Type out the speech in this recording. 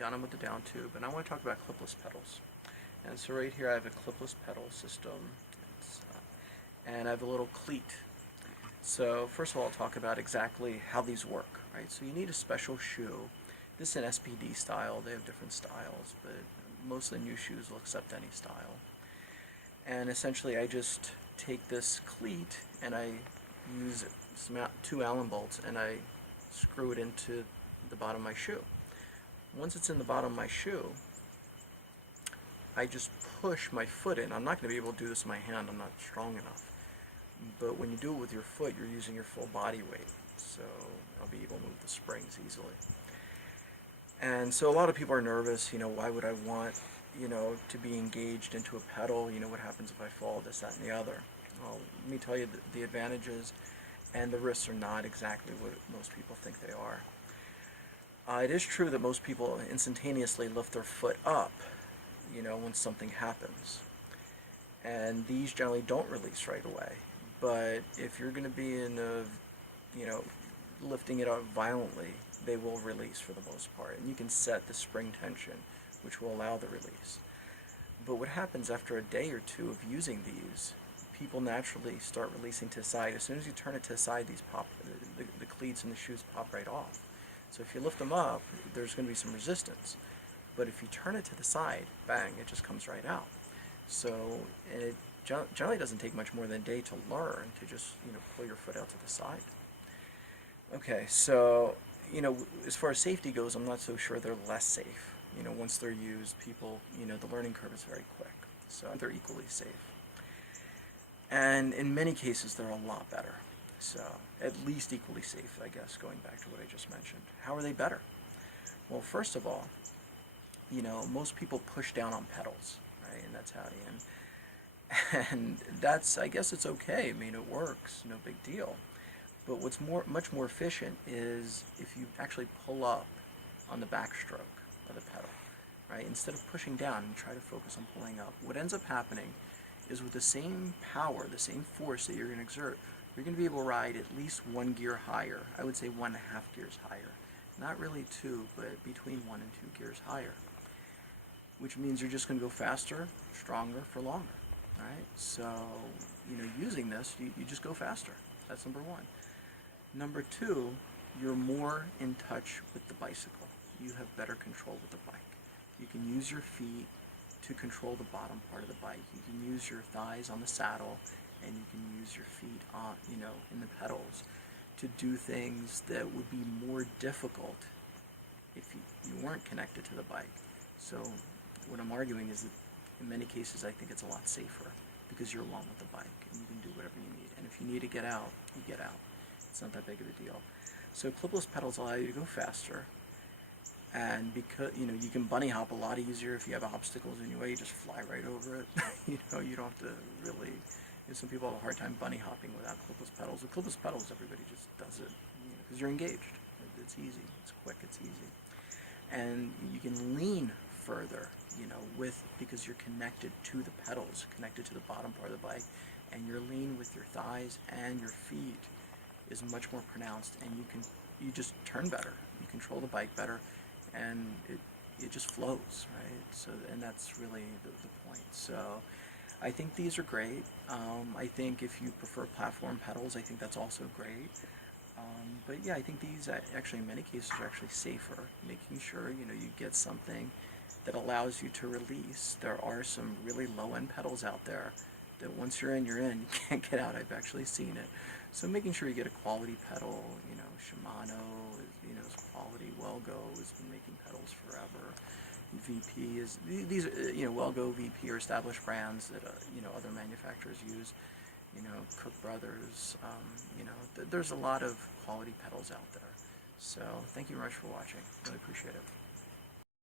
down with the down tube, and I want to talk about clipless pedals. And so right here I have a clipless pedal system, and I have a little cleat. So first of all, I'll talk about exactly how these work, right? So you need a special shoe. This is an SPD style. They have different styles, but most of the new shoes will accept any style. And essentially I just take this cleat and I use two Allen bolts and I screw it into the bottom of my shoe. Once it's in the bottom of my shoe, I just push my foot in. I'm not going to be able to do this with my hand, I'm not strong enough. But when you do it with your foot, you're using your full body weight. So I'll be able to move the springs easily. And so a lot of people are nervous, why would I want, to be engaged into a pedal? What happens if I fall, this, that, and the other? Well, let me tell you the advantages and the risks are not exactly what most people think they are. It is true that most people instantaneously lift their foot up, when something happens. And these generally don't release right away. But if you're going to be in lifting it up violently, they will release for the most part. And you can set the spring tension, which will allow the release. But what happens after a day or two of using these, people naturally start releasing to the side. As soon as you turn it to the side, these pop, the cleats and the shoes pop right off. So if you lift them up, there's going to be some resistance. But if you turn it to the side, bang, it just comes right out. So it generally doesn't take much more than a day to learn to just, pull your foot out to the side. Okay, so, as far as safety goes, I'm not so sure they're less safe. Once they're used, people, the learning curve is very quick. So they're equally safe. And in many cases, they're a lot better. So at least equally safe, I guess, going back to what I just mentioned. How are they better? Well, first of all, most people push down on pedals, right? And that's how and that's, I guess it's okay. I mean, it works, no big deal. But what's much more efficient is if you actually pull up on the backstroke of the pedal, right? Instead of pushing down, you try to focus on pulling up. What ends up happening is with the same power, the same force that you're going to exert, you're going to be able to ride at least 1 gear higher. I would say 1.5 gears higher. Not really 2, but between 1 and 2 gears higher. Which means you're just going to go faster, stronger for longer, right? So, using this, you just go faster. That's number one. Number two, you're more in touch with the bicycle. You have better control with the bike. You can use your feet to control the bottom part of the bike. You can use your thighs on the saddle, and you can use your feet on, in the pedals to do things that would be more difficult if you weren't connected to the bike. So what I'm arguing is that in many cases I think it's a lot safer because you're along with the bike and you can do whatever you need. And if you need to get out, you get out. It's not that big of a deal. So clipless pedals allow you to go faster, and because you can bunny hop a lot easier. If you have obstacles in your way, you just fly right over it. You don't have to really. Some people have a hard time bunny hopping without clipless pedals. With clipless pedals, everybody just does it because you're engaged. It's easy. It's quick. It's easy, and you can lean further. Because you're connected to the pedals, connected to the bottom part of the bike, and your lean with your thighs and your feet is much more pronounced, and you just turn better. You control the bike better, and it just flows, right? So, and that's really the point. So I think these are great. I think if you prefer platform pedals, I think that's also great. But yeah, I think these actually in many cases are actually safer, making sure you get something that allows you to release. There are some really low-end pedals out there that once you're in, you can't get out. I've actually seen it. So making sure you get a quality pedal, Shimano is quality. Wellgo has been making pedals forever. VP is, these Wellgo, VP are established brands that other manufacturers use. Cook Brothers, there's a lot of quality pedals out there. So thank you very much for watching. Really appreciate it.